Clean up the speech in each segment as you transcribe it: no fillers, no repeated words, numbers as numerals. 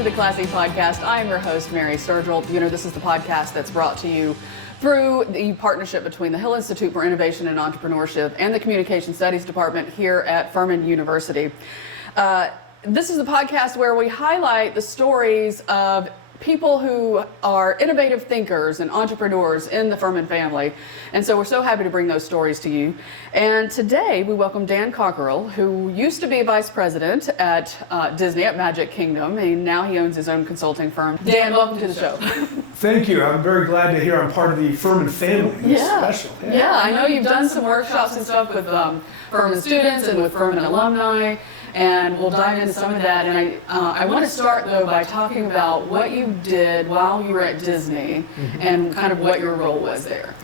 to the Classy Podcast. I am your host, Mary Sturgill. You know, this is the podcast that's brought to you through the partnership between the Hill Institute for Innovation and Entrepreneurship and the Communication Studies Department here at Furman University. This is the podcast where we highlight the stories of people who are innovative thinkers and entrepreneurs in the Furman family. And so we're so happy to bring those stories to you. And today we welcome Dan Cockerell, who used to be vice president at Disney at Magic Kingdom, and now he owns his own consulting firm. Dan, welcome to the show. Thank you. I'm very glad to hear I'm part of the Furman family. It's special. Yeah, I know you've done some workshops and stuff with Furman students and with Furman alumni. And we'll dive into some of that. And I want to start, though, by talking about what you did while you were at Disney and kind of what your role was there.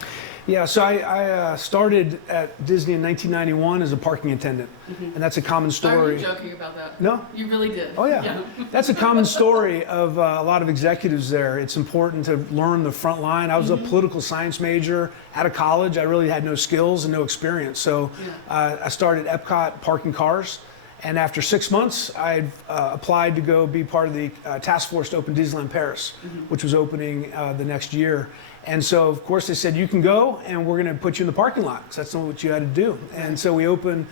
Yeah, so I started at Disney in 1991 as a parking attendant, and that's a common story. Are you joking about that? No. You really did? Oh, yeah. That's a common story of a lot of executives there. It's important to learn the front line. I was a political science major out of college. I really had no skills and no experience. So I started Epcot parking cars. And after 6 months, I applied to go be part of the task force to open Disneyland Paris, which was opening the next year. And so, of course, they said, you can go, and we're going to put you in the parking lot, because that's not what you had to do. And so we opened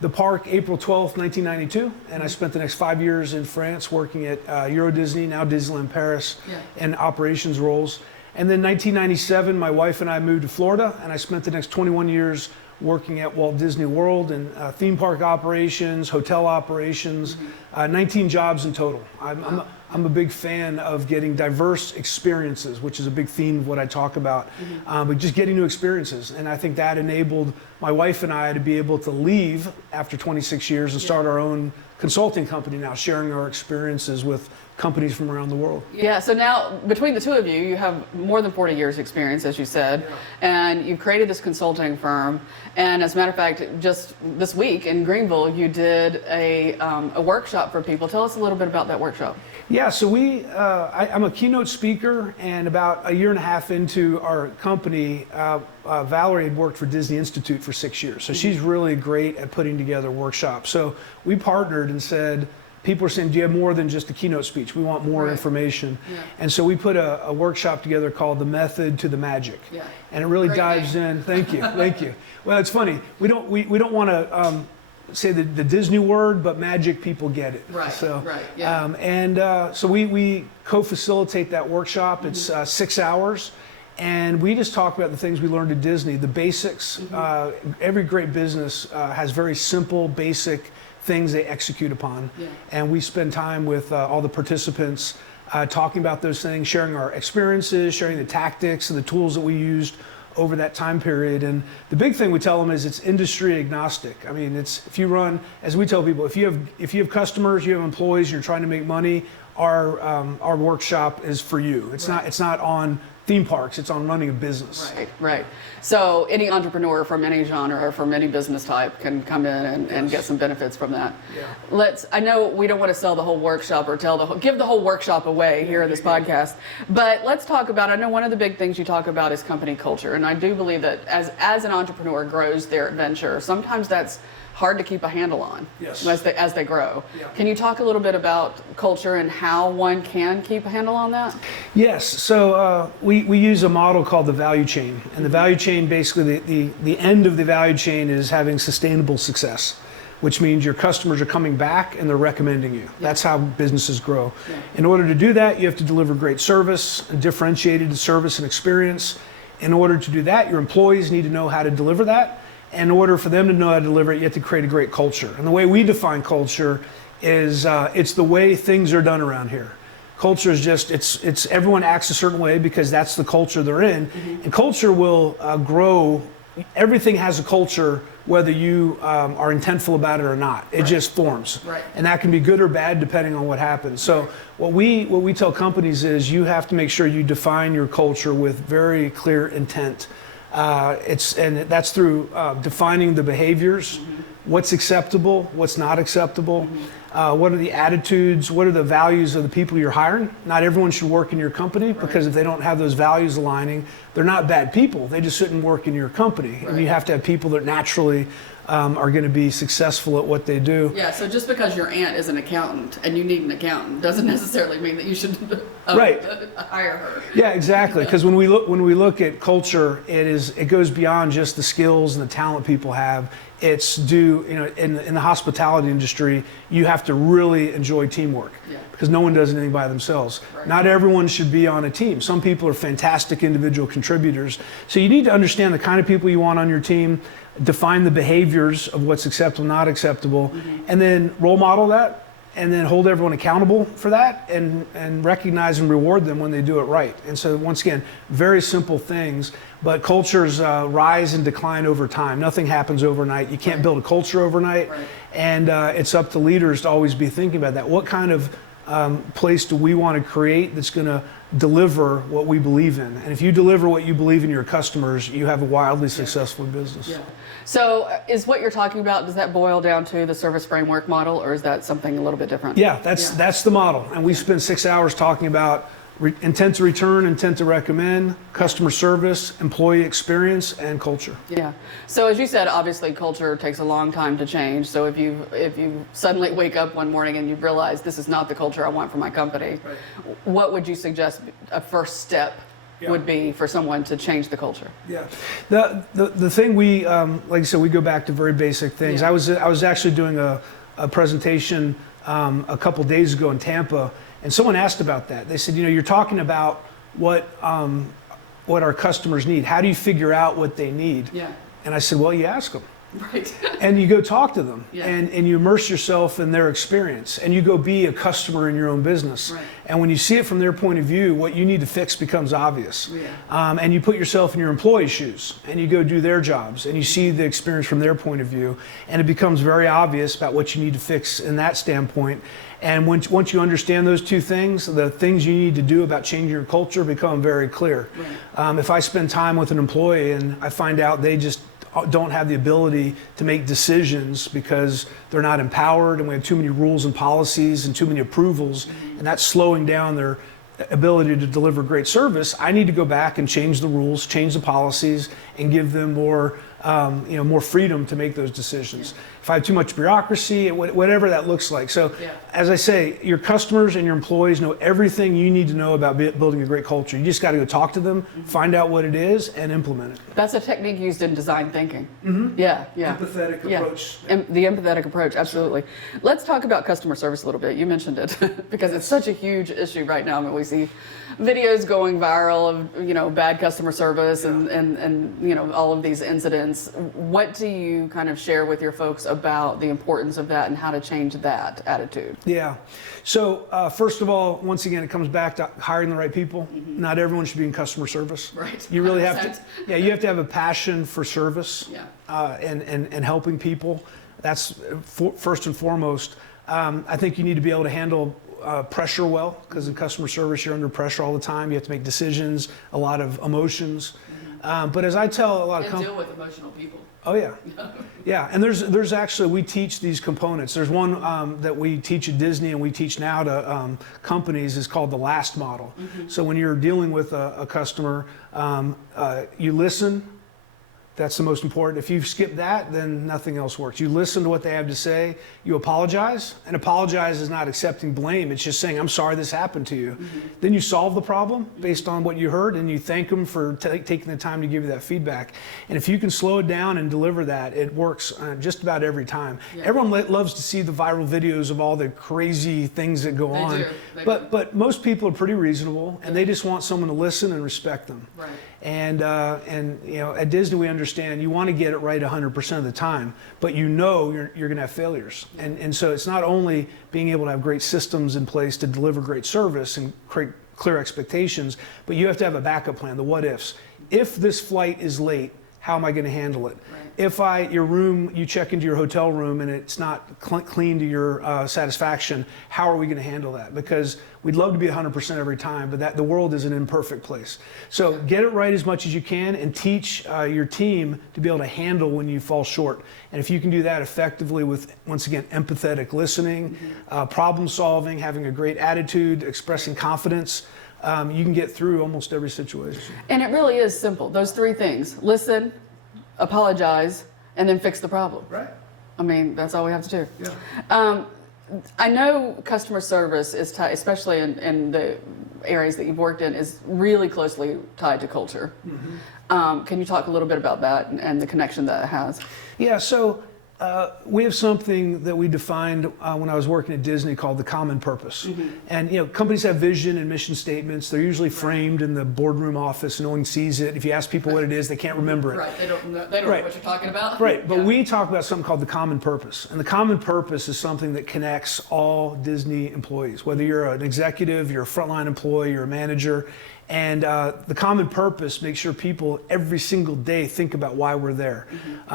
the park April 12th, 1992, and I spent the next 5 years in France working at Euro Disney, now Disneyland Paris, in operations roles. And then 1997, my wife and I moved to Florida, and I spent the next 21 years working at Walt Disney World and theme park operations, hotel operations, 19 jobs in total. I'm a big fan of getting diverse experiences, which is a big theme of what I talk about, but just getting new experiences. And I think that enabled my wife and I to be able to leave after 26 years and start our own consulting company now, sharing our experiences with companies from around the world. Yeah, so now between the two of you, you have more than 40 years experience, as you said, and you've created this consulting firm. And as a matter of fact, just this week in Greenville, you did a workshop for people. Tell us a little bit about that workshop. Yeah, so I'm a keynote speaker, and about a year and a half into our company, Valerie had worked for Disney Institute for 6 years. So she's really great at putting together workshops. So we partnered and said, people are saying, do you have more than just a keynote speech? We want more information. And so we put a workshop together called The Method to the Magic. And it really dives in. Thank you. Thank you. Well, it's funny. We don't want to say the Disney word, but magic, people get it. So we co-facilitate that workshop. It's 6 hours. And we just talk about the things we learned at Disney, the basics. Every great business has very simple, basic things they execute upon. And we spend time with all the participants talking about those things, sharing our experiences, sharing the tactics and the tools that we used over that time period. And the big thing we tell them is it's industry agnostic. I mean, if you run, as we tell people, if you have customers, you have employees, you're trying to make money, our workshop is for you. It's not on theme parks, it's on running a business. Right. So any entrepreneur from any genre or from any business type can come in and get some benefits from that. I know we don't want to sell the whole workshop or give the whole workshop away here in this podcast, but let's talk about, I know one of the big things you talk about is company culture, and I do believe that as an entrepreneur grows their venture, sometimes that's hard to keep a handle on as they grow. Can you talk a little bit about culture and how one can keep a handle on that? Yes. So we use a model called the value chain. And the value chain, basically the end of the value chain is having sustainable success, which means your customers are coming back and they're recommending you. That's how businesses grow. In order to do that, you have to deliver great service, and differentiated service and experience. In order to do that, your employees need to know how to deliver that. In order for them to know how to deliver it, you have to create a great culture. And the way we define culture is it's the way things are done around here. Culture is just, it's everyone acts a certain way because that's the culture they're in. And culture will grow. Everything has a culture, whether you are intentful about it or not. It just forms. And that can be good or bad depending on what happens. So what we tell companies is you have to make sure you define your culture with very clear intent. And that's through defining the behaviors, what's acceptable, what's not acceptable, what are the attitudes, what are the values of the people you're hiring. Not everyone should work in your company because if they don't have those values aligning, they're not bad people. They just shouldn't work in your company. And you have to have people that naturally are going to be successful at what they do. Yeah, so just because your aunt is an accountant and you need an accountant doesn't necessarily mean that you should Right. hire her. Yeah, exactly. Because when we look at culture, it goes beyond just the skills and the talent people have. It's in the hospitality industry, you have to really enjoy teamwork. Yeah. Because no one does anything by themselves. Right. Not everyone should be on a team. Some people are fantastic individual contributors. So you need to understand the kind of people you want on your team, define the behaviors of what's acceptable, not acceptable, and then role model that, and then hold everyone accountable for that, and recognize and reward them when they do it right. And so once again, very simple things, but cultures rise and decline over time. Nothing happens overnight. You can't build a culture overnight. Right. And it's up to leaders to always be thinking about that. What kind of place do we want to create that's going to deliver what we believe in? And if you deliver what you believe in your customers, you have a wildly successful business. Yeah. So is what you're talking about, does that boil down to the service framework model, or is that something a little bit different? Yeah, that's the model. And we spent 6 hours talking about intent to return, intent to recommend, customer service, employee experience, and culture. Yeah. So as you said, obviously culture takes a long time to change. So if you suddenly wake up one morning and you realize this is not the culture I want for my company, Right. what would you suggest a first step would be for someone to change the culture? Yeah, the thing we like I said, we go back to very basic things. Yeah. I was actually doing a presentation a couple days ago in Tampa, and someone asked about that. They said, you're talking about what our customers need. How do you figure out what they need? Yeah. And I said, well, you ask them. Right. And you go talk to them, Yeah. and you immerse yourself in their experience, and you go be a customer in your own business. Right. And when you see it from their point of view, what you need to fix becomes obvious. Yeah. And you put yourself in your employees' shoes, and you go do their jobs, and you see the experience from their point of view, and it becomes very obvious about what you need to fix in that standpoint. And once you understand those two things, the things you need to do about changing your culture become very clear. Right. If I spend time with an employee and I find out they just don't have the ability to make decisions because they're not empowered, and we have too many rules and policies and too many approvals, and that's slowing down their ability to deliver great service, I need to go back and change the rules, change the policies, and give them more freedom to make those decisions. Yeah. If I have too much bureaucracy, whatever that looks like. So, Yeah. as I say, your customers and your employees know everything you need to know about building a great culture. You just got to go talk to them, find out what it is, and implement it. That's a technique used in design thinking. Yeah, yeah. Empathetic Yeah. approach. The empathetic approach, absolutely. Let's talk about customer service a little bit. You mentioned it because it's such a huge issue right now. I mean, we see videos going viral of bad customer service and all of these incidents. What do you kind of share with your folks about the importance of that and how to change that attitude? Yeah. So first of all, once again, it comes back to hiring the right people. Not everyone should be in customer service. Right. You really have to. 100%. Yeah, you have to have a passion for service. Yeah. And helping people. That's first and foremost. I think you need to be able to handle pressure well, because in customer service you're under pressure all the time. You have to make decisions, a lot of emotions. But as I tell a lot of And companies, deal with emotional people. oh yeah, yeah. And there's actually, we teach these components. There's one that we teach at Disney and we teach now to companies, is called the LAST model. So when you're dealing with a customer, you listen. That's the most important. If you skip that, then nothing else works. You listen to what they have to say, you apologize, and apologize is not accepting blame. It's just saying, I'm sorry this happened to you. Then you solve the problem based on what you heard, and you thank them for taking the time to give you that feedback. And if you can slow it down and deliver that, it works just about every time. Yeah. Everyone loves to see the viral videos of all the crazy things that go on. But most people are pretty reasonable, and they just want someone to listen and respect them. Right. And at Disney we understand you want to get it right 100% of the time, but you're going to have failures. And so it's not only being able to have great systems in place to deliver great service and create clear expectations, but you have to have a backup plan, the what ifs. If this flight is late, how am I going to handle it? Right. If you check into your hotel room and it's not clean to your satisfaction, how are we going to handle that? Because we'd love to be 100% every time, but the world is an imperfect place. So get it right as much as you can, and teach your team to be able to handle when you fall short. And if you can do that effectively with, once again, empathetic listening, problem solving, having a great attitude, expressing confidence, you can get through almost every situation. And it really is simple. Those three things: listen, apologize, and then fix the problem. Right. I mean, that's all we have to do. Yeah. I know customer service is tied, especially in the areas that you've worked in, is really closely tied to culture. Can you talk a little bit about that and the connection that it has? Yeah, so we have something that we defined when I was working at Disney called the common purpose. And companies have vision and mission statements. They're usually framed in the boardroom office. No one sees it. If you ask people what it is, they can't remember it. Right, they don't know what you're talking about. Right, but we talk about something called the common purpose. And the common purpose is something that connects all Disney employees, whether you're an executive, you're a frontline employee, you're a manager. And the common purpose makes sure people every single day think about why we're there.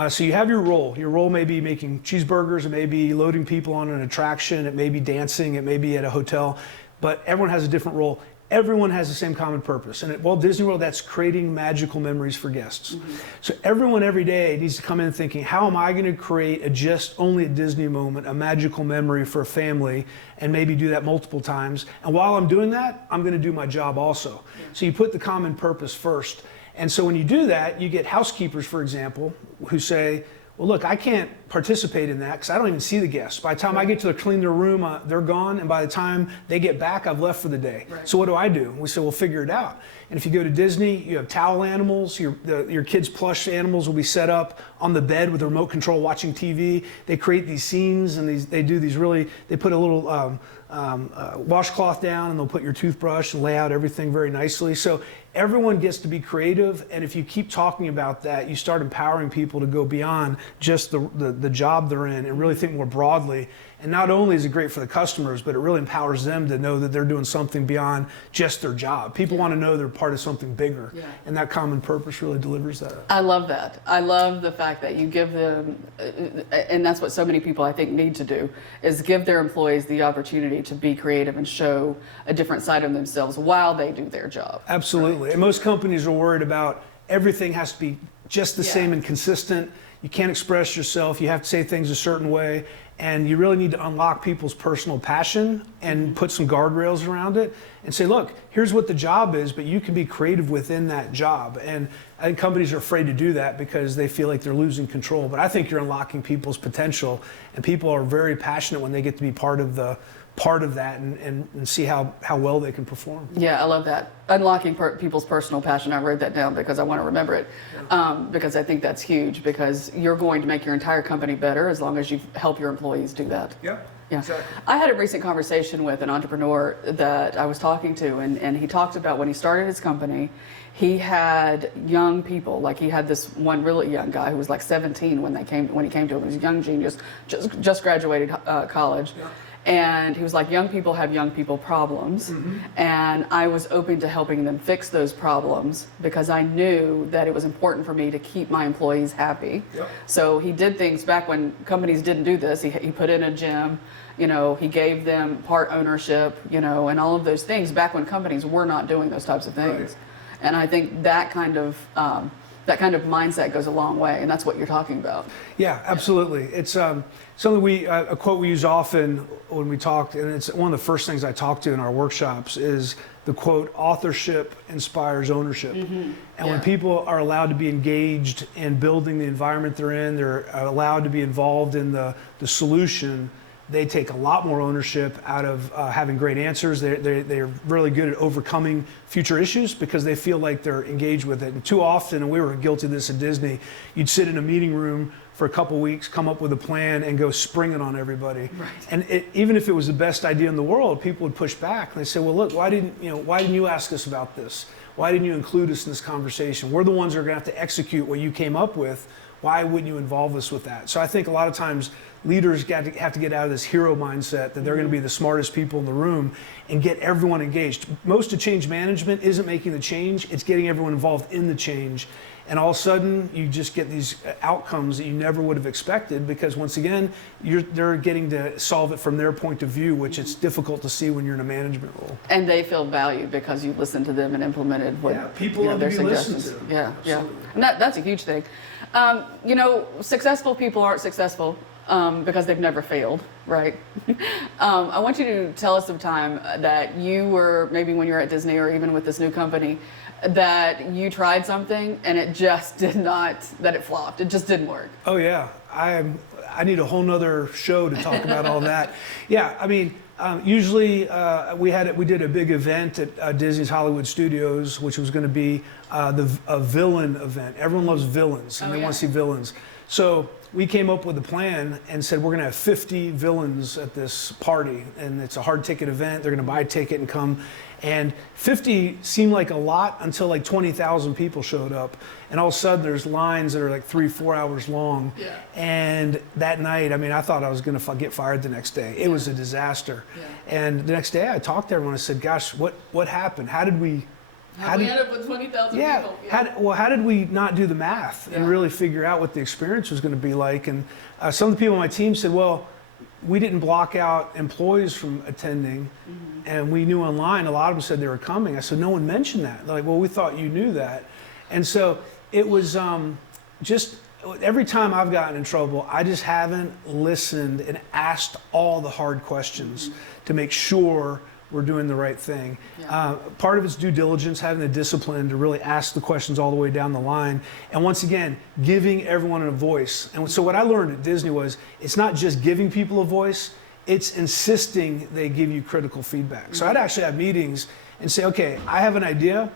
So you have your role. Your role may be making cheeseburgers, it may be loading people on an attraction, it may be dancing, it may be at a hotel, but everyone has a different role. Everyone has the same common purpose. And at Walt Disney World, that's creating magical memories for guests. So everyone every day needs to come in thinking, how am I going to create a just only a Disney moment, a magical memory for a family, and maybe do that multiple times. And while I'm doing that, I'm going to do my job also. So you put the common purpose first. And so when you do that, you get housekeepers, for example, who say, well, look, I can't participate in that because I don't even see the guests. By the time I get to clean their room, they're gone. And by the time they get back, I've left for the day. Right. So what do I do? We say, well, figure it out. And if you go to Disney, you have towel animals. Your kids' plush animals will be set up on the bed with a remote control watching TV. They create these scenes and they put a little washcloth down and they'll put your toothbrush and lay out everything very nicely. So everyone gets to be creative, and if you keep talking about that, you start empowering people to go beyond just the job they're in and really think more broadly. And not only is it great for the customers, but it really empowers them to know that they're doing something beyond just their job. People want to know they're part of something bigger, and that common purpose really delivers that. I love that. I love the fact that you give them, and that's what so many people I think need to do, is give their employees the opportunity to be creative and show a different side of themselves while they do their job. Absolutely. Right? And most companies are worried about everything has to be just the same and consistent. You can't express yourself. You have to say things a certain way. And you really need to unlock people's personal passion and put some guardrails around it and say, look, here's what the job is, but you can be creative within that job. And I think companies are afraid to do that because they feel like they're losing control. But I think you're unlocking people's potential, and people are very passionate when they get to be part of that and see how well they can perform. Yeah, I love that. Unlocking people's personal passion. I wrote that down because I want to remember it. Because I think that's huge, because you're going to make your entire company better as long as you help your employees do that. Yeah. Exactly. I had a recent conversation with an entrepreneur that I was talking to, and he talked about when he started his company, he had young people. Like, he had this one really young guy who was like 17 when he came to him. He was a young genius, just graduated college. Yeah. And he was like, young people have young people problems. And I was open to helping them fix those problems because I knew that it was important for me to keep my employees happy. Yep. So he did things back when companies didn't do this. He put in a gym, he gave them part ownership, and all of those things back when companies were not doing those types of things. Right. And I think that kind of mindset goes a long way, and that's what you're talking about. Yeah, absolutely. It's something a quote we use often when we talk, and it's one of the first things I talk to in our workshops is the quote, authorship inspires ownership. And when people are allowed to be engaged in building the environment they're in, they're allowed to be involved in the solution, they take a lot more ownership out of having great answers. They're really good at overcoming future issues because they feel like they're engaged with it. And too often, and we were guilty of this at Disney, you'd sit in a meeting room for a couple weeks, come up with a plan, and go spring it on everybody. Right. And even if it was the best idea in the world, people would push back. And they say, well, look, why didn't you ask us about this? Why didn't you include us in this conversation? We're the ones who are going to have to execute what you came up with. Why wouldn't you involve us with that? So I think a lot of times leaders have to get out of this hero mindset that they're going to be the smartest people in the room and get everyone engaged. Most of change management isn't making the change, it's getting everyone involved in the change. And all of a sudden, you just get these outcomes that you never would have expected because, once again, they're getting to solve it from their point of view, which it's difficult to see when you're in a management role. And they feel valued because you listened to them and implemented what people love their to be suggestions. Listened to. Yeah, absolutely. And that's a huge thing. Successful people aren't successful because they've never failed, right? I want you to tell us some time that you were, maybe when you're at Disney or even with this new company, that you tried something and it just did not, that it flopped. It just didn't work. Oh yeah, I need a whole nother show to talk about all that. Yeah, I mean, usually we did a big event at Disney's Hollywood Studios, which was going to be a villain event. Everyone loves villains, and they want to see villains. So we came up with a plan and said we're going to have 50 villains at this party, and it's a hard ticket event. They're going to buy a ticket and come. And 50 seemed like a lot until like 20,000 people showed up. And all of a sudden there's lines that are like 3-4 hours long. Yeah. And that night, I mean, I thought I was going to get fired the next day. It was a disaster. Yeah. And the next day I talked to everyone. I said, gosh, what happened? How did we end up with 20,000 people? Yeah. How did we not do the math and really figure out what the experience was going to be like? And some of the people on my team said, well, we didn't block out employees from attending, and we knew online, a lot of them said they were coming. I said, no one mentioned that. They're like, well, we thought you knew that. And so it was just, every time I've gotten in trouble, I just haven't listened and asked all the hard questions to make sure we're doing the right thing. Yeah. Part of it's due diligence, having the discipline to really ask the questions all the way down the line. And once again, giving everyone a voice. And so what I learned at Disney was, it's not just giving people a voice, it's insisting they give you critical feedback. So I'd actually have meetings and say, okay, I have an idea.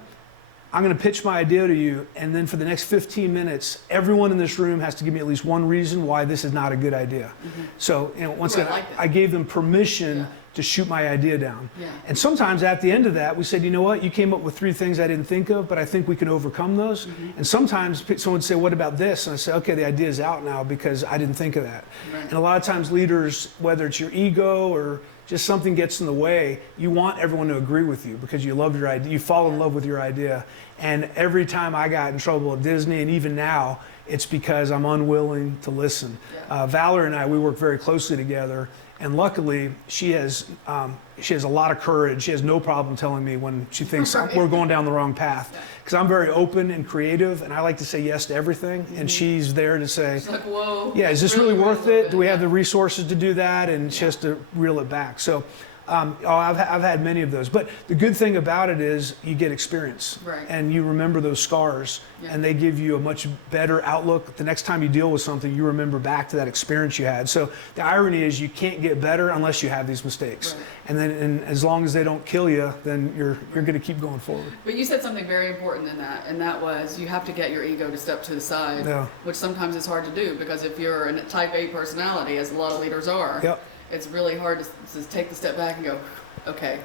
I'm going to pitch my idea to you, and then for the next 15 minutes, everyone in this room has to give me at least one reason why this is not a good idea. So, once again, I gave them permission to shoot my idea down. Yeah. And sometimes at the end of that, we said, you know what, you came up with 3 things I didn't think of, but I think we can overcome those. And sometimes someone would say, what about this? And I say, okay, the idea is out now because I didn't think of that. Right. And a lot of times leaders, whether it's your ego or just something gets in the way, you want everyone to agree with you because you love your idea, you fall in love with your idea. And every time I got in trouble at Disney, and even now, it's because I'm unwilling to listen. Yeah. Valerie and I, we work very closely together. And luckily, she has a lot of courage. She has no problem telling me when she thinks we're going down the wrong path. Because I'm very open and creative, and I like to say yes to everything. And she's there to say, it's like, whoa, yeah, is this really worth it? Do we have the resources to do that? And she has to reel it back. So I've had many of those. But the good thing about it is you get experience. Right. And you remember those scars. Yeah. And they give you a much better outlook. The next time you deal with something, you remember back to that experience you had. So the irony is you can't get better unless you have these mistakes. Right. And as long as they don't kill you, then you're going to keep going forward. But you said something very important in that, and that was you have to get your ego to step to the side, which sometimes is hard to do because if you're a type A personality, as a lot of leaders are, it's really hard to take the step back and go, okay,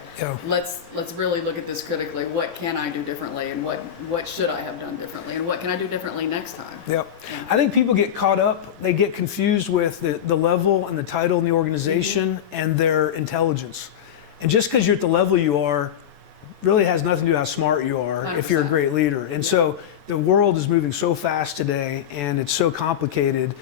let's really look at this critically. What can I do differently, and what should I have done differently, and what can I do differently next time? Yep. Yeah. I think people get caught up. They get confused with the level and the title in the organization and their intelligence. And just because you're at the level you are, really has nothing to do with how smart you are 100%. If you're a great leader. And so the world is moving so fast today, and it's so complicated.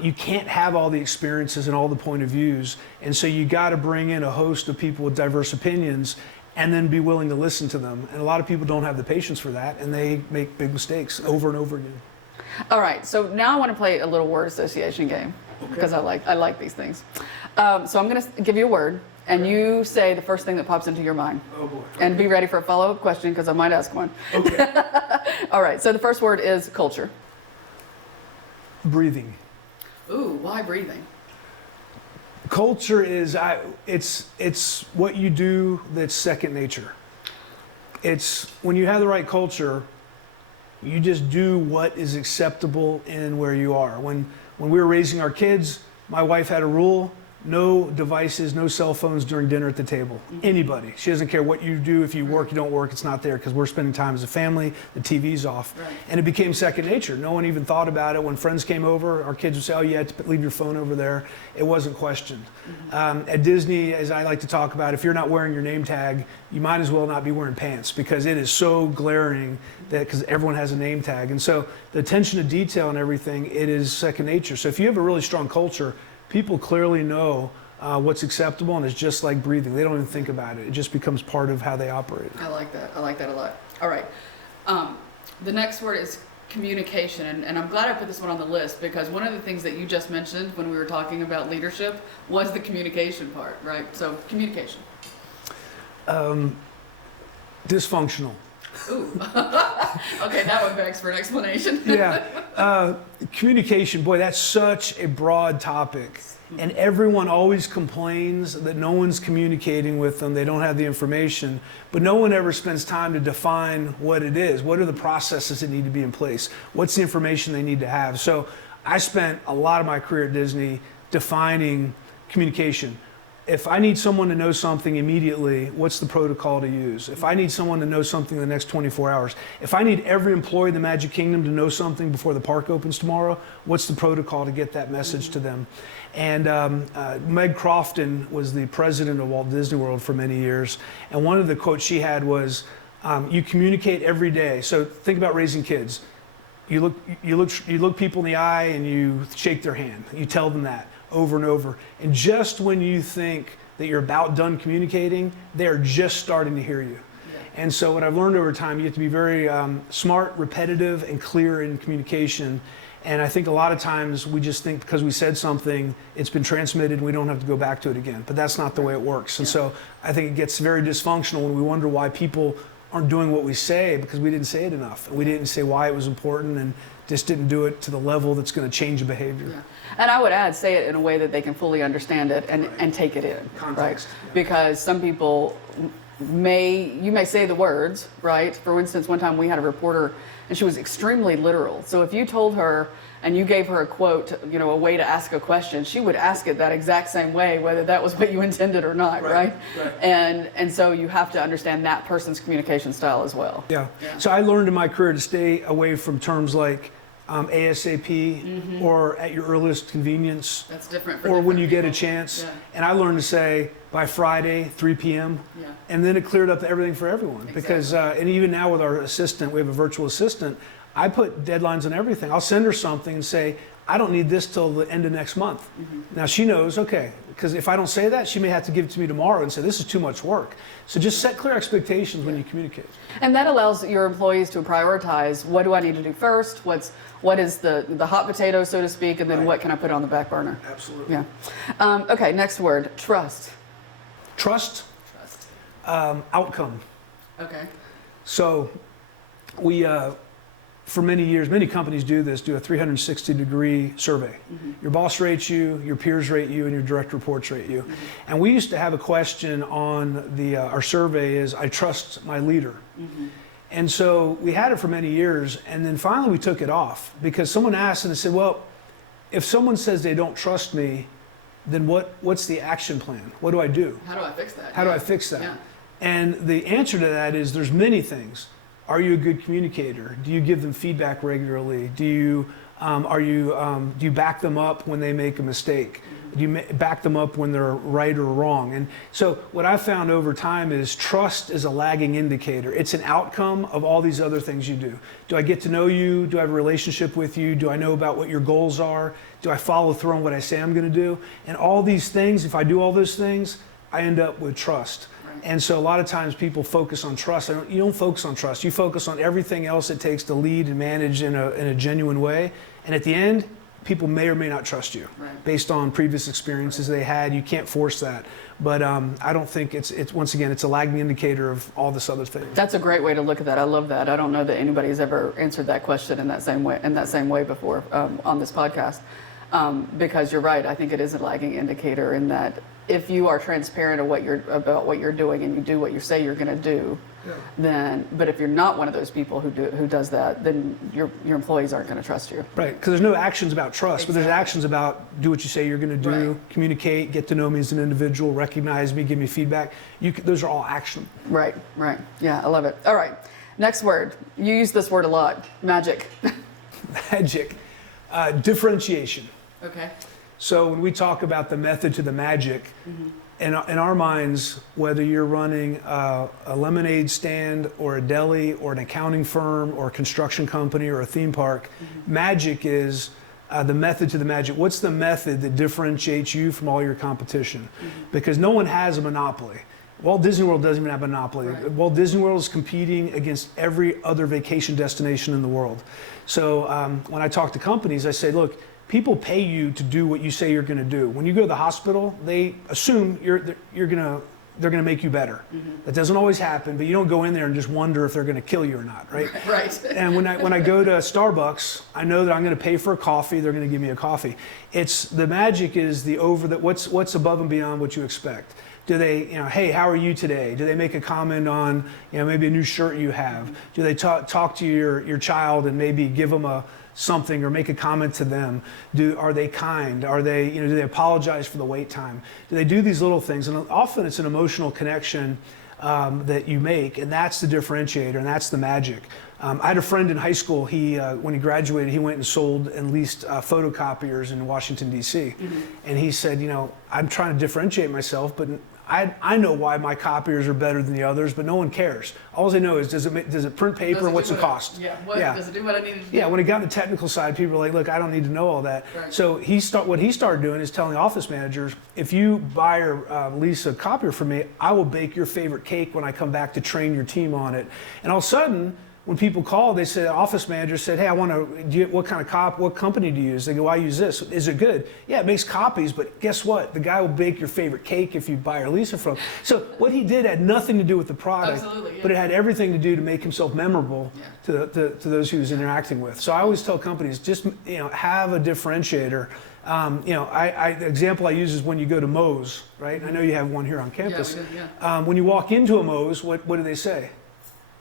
You can't have all the experiences and all the point of views. And so you got to bring in a host of people with diverse opinions and then be willing to listen to them. And a lot of people don't have the patience for that, and they make big mistakes over and over again. All right, so now I want to play a little word association game because I like these things. So I'm going to give you a word, and you say the first thing that pops into your mind. Oh boy. And be ready for a follow-up question because I might ask one. Okay. All right, so the first word is culture. Breathing. Ooh, why breathing? Culture is, it's what you do that's second nature. It's when you have the right culture, you just do what is acceptable in where you are. When we were raising our kids, my wife had a rule: no devices, no cell phones during dinner at the table. Anybody. She doesn't care what you do. If you work, you don't work, it's not there because we're spending time as a family. The TV's off. Right. And it became second nature. No one even thought about it. When friends came over, our kids would say, oh, you had to leave your phone over there. It wasn't questioned. At Disney, as I like to talk about, if you're not wearing your name tag, you might as well not be wearing pants because it is so glaring that because everyone has a name tag. And so the attention to detail and everything, it is second nature. So if you have a really strong culture, people clearly know what's acceptable, and it's just like breathing. They don't even think about it. It just becomes part of how they operate. I like that. I like that a lot. All right. The next word is communication, and I'm glad I put this one on the list because one of the things that you just mentioned when we were talking about leadership was the communication part, right? So communication. Dysfunctional. Ooh. Okay, that one begs for an explanation. Yeah. Communication, boy, that's such a broad topic. And everyone always complains that no one's communicating with them, they don't have the information, but no one ever spends time to define what it is. What are the processes that need to be in place? What's the information they need to have? So I spent a lot of my career at Disney defining communication. If I need someone to know something immediately, what's the protocol to use? If I need someone to know something in the next 24 hours, if I need every employee in the Magic Kingdom to know something before the park opens tomorrow, what's the protocol to get that message to them? And Meg Crofton was the president of Walt Disney World for many years. And one of the quotes she had was, you communicate every day. So think about raising kids. You look people in the eye and you shake their hand. You tell them that over and over. And just when you think that you're about done communicating, they're just starting to hear you. Yeah. And so what I've learned over time, you have to be very smart, repetitive, and clear in communication. And I think a lot of times we just think because we said something, it's been transmitted and we don't have to go back to it again. But that's not the way it works. And so I think it gets very dysfunctional when we wonder why people aren't doing what we say because we didn't say it enough. And we didn't say why it was important and just didn't do it to the level that's going to change a behavior. Yeah. And I would add, say it in a way that they can fully understand it and take it in. Context. Right? Yeah. Because some people you may say the words, right? For instance, one time we had a reporter and she was extremely literal. So if you told her and you gave her a quote, a way to ask a question, she would ask it that exact same way, whether that was what you intended or not, right? And so you have to understand that person's communication style as well. Yeah. So I learned in my career to stay away from terms like ASAP or at your earliest convenience. That's different for or when different you people. get a chance. Yeah. And I learned to say by Friday, 3 p.m. Yeah. And then it cleared up everything for everyone. Exactly. Because, and even now with our assistant, we have a virtual assistant, I put deadlines on everything. I'll send her something and say, I don't need this till the end of next month. Now she knows, okay, because if I don't say that, she may have to give it to me tomorrow and say, this is too much work. So just set clear expectations when you communicate. And that allows your employees to prioritize, what do I need to do first? What is the hot potato, so to speak, and then what can I put on the back burner? Absolutely. Yeah. Okay, next word, trust. Trust. Outcome. Okay. So we, for many years, many companies do a 360-degree survey. Your boss rates you, your peers rate you, and your direct reports rate you. And we used to have a question on our survey is, I trust my leader. And so we had it for many years, and then finally we took it off because someone asked and they said, well, if someone says they don't trust me, then what's the action plan? What do I do? How do I fix that? How do I fix that? Yeah. And the answer to that is there's many things. Are you a good communicator? Do you give them feedback regularly? Do you back them up when they make a mistake? Do you back them up when they're right or wrong? And so what I've found over time is trust is a lagging indicator. It's an outcome of all these other things you do. Do I get to know you? Do I have a relationship with you? Do I know about what your goals are? Do I follow through on what I say I'm going to do? And all these things, if I do all those things, I end up with trust. And so a lot of times people focus on trust. You don't focus on trust. You focus on everything else it takes to lead and manage in a genuine way. And at the end, people may or may not trust you based on previous experiences they had. You can't force that. But I don't think it's once again, it's a lagging indicator of all this other things. That's a great way to look at that. I love that. I don't know that anybody's ever answered that question in that same way before on this podcast. Because you're right. I think it is a lagging indicator in that if you are transparent about what you're doing and you do what you say you're going to do, but if you're not one of those people who does that, then your employees aren't going to trust you. Right, because there's no actions about trust, but there's actions about do what you say you're going to do, communicate, get to know me as an individual, recognize me, give me feedback. Those are all action. Right. Yeah, I love it. All right, next word. You use this word a lot. Magic. Magic. Differentiation. Okay. So when we talk about the method to the magic, in our minds, whether you're running a lemonade stand or a deli or an accounting firm or a construction company or a theme park, magic is the method to the magic. What's the method that differentiates you from all your competition? Because no one has a monopoly. Walt Disney World doesn't even have a monopoly. Walt Disney World is competing against every other vacation destination in the world. So when I talk to companies, I say, look, people pay you to do what you say you're going to do. When you go to the hospital, they assume you're going to they're going to make you better. That doesn't always happen, but you don't go in there and just wonder if they're going to kill you or not, right? Right. And when I go to Starbucks, I know that I'm going to pay for a coffee. They're going to give me a coffee. It's the magic is what's above and beyond what you expect. Do they, hey, how are you today? Do they make a comment on, maybe a new shirt you have? Do they talk to your child and maybe give them something or make a comment to them? Are they kind? Are they, do they apologize for the wait time? Do they do these little things? And often it's an emotional connection that you make, and that's the differentiator, and that's the magic. I had a friend in high school. He, when he graduated, he went and sold and leased photocopiers in Washington, D.C. And he said, I'm trying to differentiate myself, but I know why my copiers are better than the others, but no one cares. All they know is, does it print paper and what's the cost? Does it do what I need to do? Yeah, when it got to the technical side, people were like, look, I don't need to know all that. Right. So what he started doing is telling office managers, if you buy or lease a copier from me, I will bake your favorite cake when I come back to train your team on it. And all of a sudden, when people call, they say, office manager said, hey, what kind of what company do you use? They go, I use this. Is it good? Yeah, it makes copies, but guess what? The guy will bake your favorite cake if you buy or lease it from. So what he did had nothing to do with the product, but it had everything to do to make himself memorable to those he was interacting with. So I always tell companies, just have a differentiator. The example I use is when you go to Moe's, right? I know you have one here on campus. Yeah. When you walk into a Moe's, what do they say?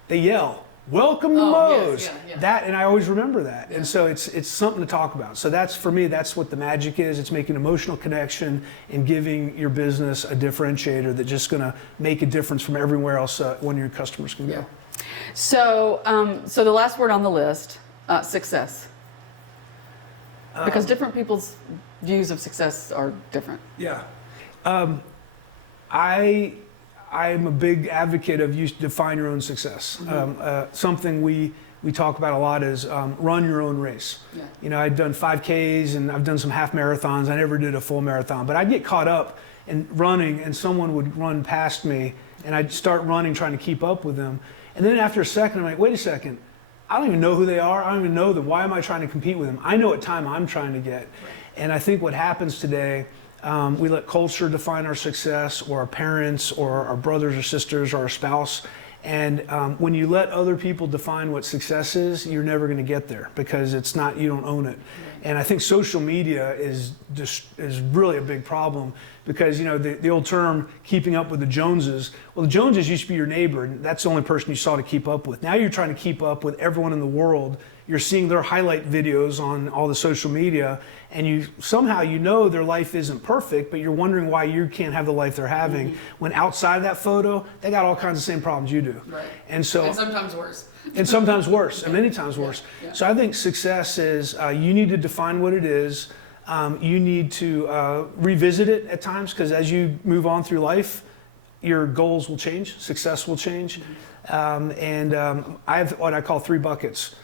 They yell, welcome to Moe's. That, and I always remember that. And so it's something to talk about. So for me, that's what the magic is. It's making emotional connection and giving your business a differentiator that's just going to make a difference from everywhere else when your customers can go. So, so the last word on the list, success. Because different people's views of success are different. Yeah. I'm a big advocate of you define your own success. Something we talk about a lot is run your own race. I've done 5Ks and I've done some half marathons. I never did a full marathon, but I'd get caught up in running and someone would run past me and I'd start running trying to keep up with them. And then after a second, I'm like, wait a second, I don't even know who they are. I don't even know them. Why am I trying to compete with them? I know what time I'm trying to get. And I think what happens today, we let culture define our success, or our parents, or our brothers or sisters, or our spouse. And when you let other people define what success is, you're never going to get there because you don't own it. And I think social media is really a big problem because the old term keeping up with the Joneses. Well, the Joneses used to be your neighbor, and that's the only person you saw to keep up with. Now you're trying to keep up with everyone in the world. You're seeing their highlight videos on all the social media, and somehow their life isn't perfect, but you're wondering why you can't have the life they're having. When outside of that photo, they got all kinds of same problems you do. Right. And sometimes worse. And sometimes worse, and many times worse. So I think success is you need to define what it is. You need to revisit it at times because as you move on through life, your goals will change, success will change. I have what I call 3 buckets.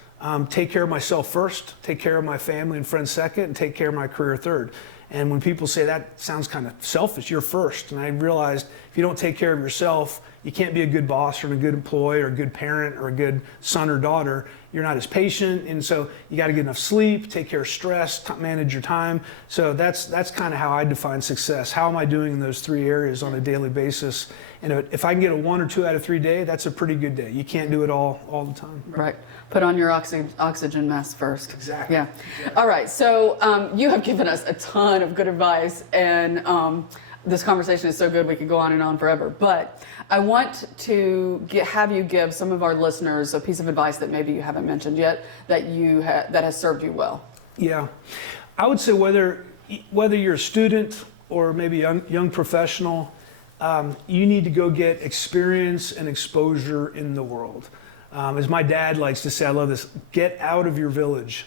Take care of myself first, take care of my family and friends second, and take care of my career third. And when people say that sounds kind of selfish, you're first. And I realized if you don't take care of yourself, you can't be a good boss or a good employee or a good parent or a good son or daughter. You're not as patient. And so you got to get enough sleep, take care of stress, manage your time. So that's kind of how I define success. How am I doing in those 3 areas on a daily basis? And if I can get a 1 or 2 out of 3 day, that's a pretty good day. You can't do it all the time. Right. Put on your oxygen mask first. Exactly. Yeah. All right. So you have given us a ton of good advice, and this conversation is so good we could go on and on forever. But I want to have you give some of our listeners a piece of advice that maybe you haven't mentioned yet that that has served you well. Yeah. I would say whether you're a student or maybe a young professional, you need to go get experience and exposure in the world. As my dad likes to say, I love this, get out of your village.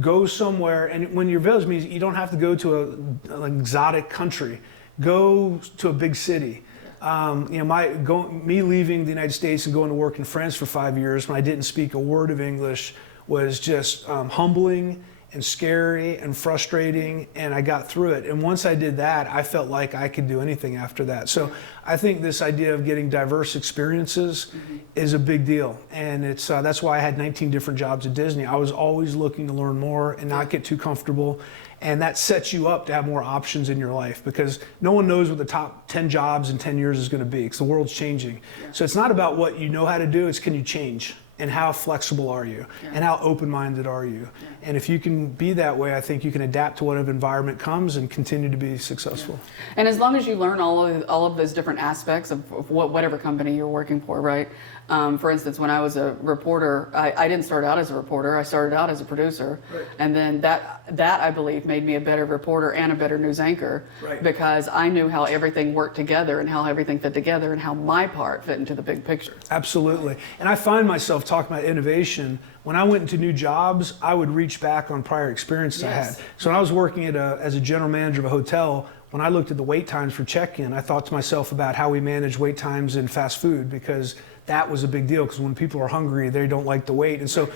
Go somewhere, and when your village means you don't have to go to an exotic country. Go to a big city. Me leaving the United States and going to work in France for 5 years when I didn't speak a word of English was just humbling and scary and frustrating, and I got through it. And once I did that, I felt like I could do anything after that. So I think this idea of getting diverse experiences is a big deal. And it's that's why I had 19 different jobs at Disney. I was always looking to learn more and not get too comfortable. And that sets you up to have more options in your life, because no one knows what the top 10 jobs in 10 years is going to be, because the world's changing. So it's not about what you know how to do, it's can you change? And how flexible are you? And how open-minded are you? And if you can be that way, I think you can adapt to whatever environment comes and continue to be successful. And as long as you learn all of those different aspects of whatever company you're working for, right? For instance, when I was a reporter, I didn't start out as a reporter. I started out as a producer. Right. And then that I believe made me a better reporter and a better news anchor, because I knew how everything worked together and how everything fit together and how my part fit into the big picture. Absolutely. And I find myself talking about innovation. When I went into new jobs, I would reach back on prior experiences I had. So when I was working as a general manager of a hotel, when I looked at the wait times for check-in, I thought to myself about how we manage wait times in fast food, because that was a big deal, because when people are hungry, they don't like to wait. And so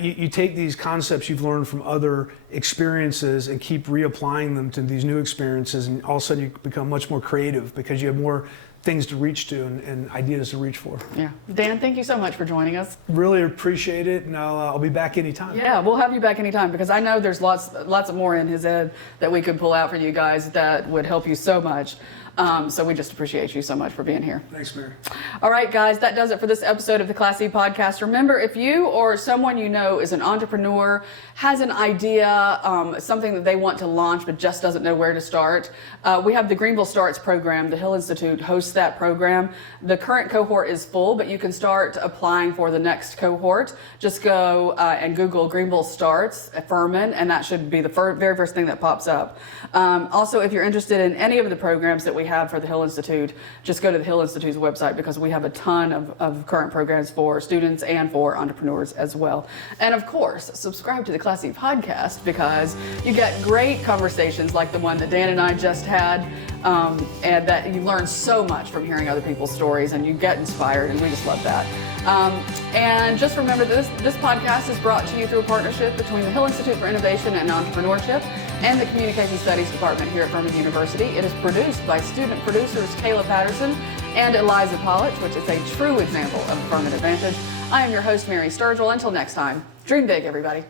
you take these concepts you've learned from other experiences and keep reapplying them to these new experiences, and all of a sudden you become much more creative because you have more things to reach to and ideas to reach for. Yeah. Dan, thank you so much for joining us. Really appreciate it, and I'll be back anytime. Yeah, we'll have you back anytime, because I know there's lots of more in his head that we could pull out for you guys that would help you so much. So we just appreciate you so much for being here. Thanks, Mary. All right, guys, that does it for this episode of the Class E Podcast. Remember, if you or someone you know is an entrepreneur, has an idea, something that they want to launch but just doesn't know where to start, we have the Greenville Starts program. The Hill Institute hosts that program. The current cohort is full, but you can start applying for the next cohort. Just go and Google Greenville Starts Furman, and that should be the very first thing that pops up. Also, if you're interested in any of the programs that we have for the Hill Institute, just go to the Hill Institute's website, because we have a ton of current programs for students and for entrepreneurs as well. And of course, subscribe to the Class E Podcast, because you get great conversations like the one that Dan and I just had, and that you learn so much from hearing other people's stories, and you get inspired, and we just love that. And just remember that this podcast is brought to you through a partnership between the Hill Institute for Innovation and Entrepreneurship and the Communication Studies Department here at Furman University. It is produced by student producers Kayla, Patterson and Eliza, Polich, which is a true example of Furman Advantage. I am your host, Mary Sturgill. Until next time, dream big, everybody.